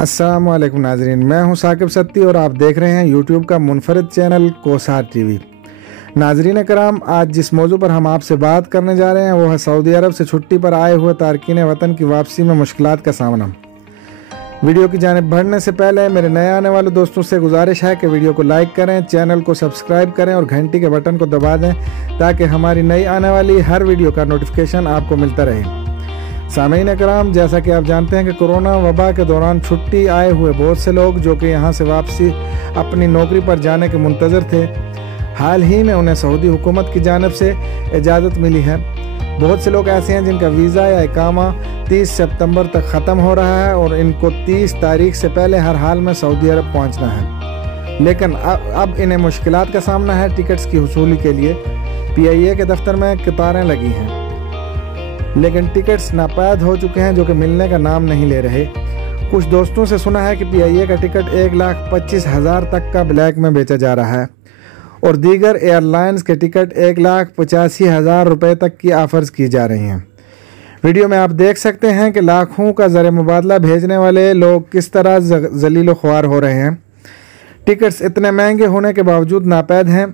अस्सलाम वालेकुम नाजरीन, मैं हूं साकिब सत्ती और आप देख रहे हैं यूट्यूब का मुनफरिद चैनल कोसार टीवी। नाजरीन कराम, आज जिस मौजू पर हम आपसे बात करने जा रहे हैं वो है सऊदी अरब से छुट्टी पर आए हुए तारकीन वतन की वापसी में मुश्किलात का सामना। वीडियो की जानिब बढ़ने से पहले मेरे नए आने वाले दोस्तों से गुजारिश है कि वीडियो को लाइक करें, चैनल को सब्सक्राइब करें और घंटी के बटन को दबा दें ताकि हमारी नई आने वाली हर वीडियो का नोटिफिकेशन आपको मिलता रहे। सामीन कराम, जैसा कि आप जानते हैं कि कोरोना वबा के दौरान छुट्टी आए हुए बहुत से लोग जो कि यहाँ से वापसी अपनी नौकरी पर जाने के मुंतज़र थे, हाल ही में उन्हें सऊदी हुकूमत की जानिब से इजाज़त मिली है। बहुत से लोग ऐसे हैं जिनका वीज़ा या इकामा 30 सितंबर तक ख़त्म हो रहा है और इनको 30 तारीख से पहले हर हाल में सऊदी अरब पहुँचना है, लेकिन अब इन्हें मुश्किलात का सामना है। टिकट्स की हुसूली के लिए PIA के दफ्तर में कतारें लगी हैं, लेकिन टिकट्स नापैद हो चुके हैं जो कि मिलने का नाम नहीं ले रहे। कुछ दोस्तों से सुना है कि PIA का टिकट 1,25,000 तक का ब्लैक में बेचा जा रहा है और दीगर एयरलाइंस के टिकट 1,85,000 रुपये तक की ऑफ़र्स की जा रही हैं। वीडियो में आप देख सकते हैं कि लाखों का ज़र मुबादला भेजने वाले लोग किस तरह जलील ख्वार हो रहे हैं। टिकट्स इतने महंगे होने के बावजूद नापैद हैं।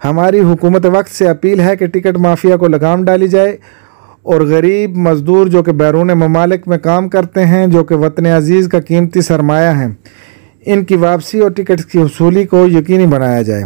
हमारी हुकूमत वक्त से अपील है कि टिकट माफिया को लगाम डाली जाए और गरीब मज़दूर जो कि बैरून ममालिक में काम करते हैं, जो कि वतन अजीज़ का कीमती सरमाया हैं, इनकी वापसी और टिकट्स की वसूली को यकीनी बनाया जाए।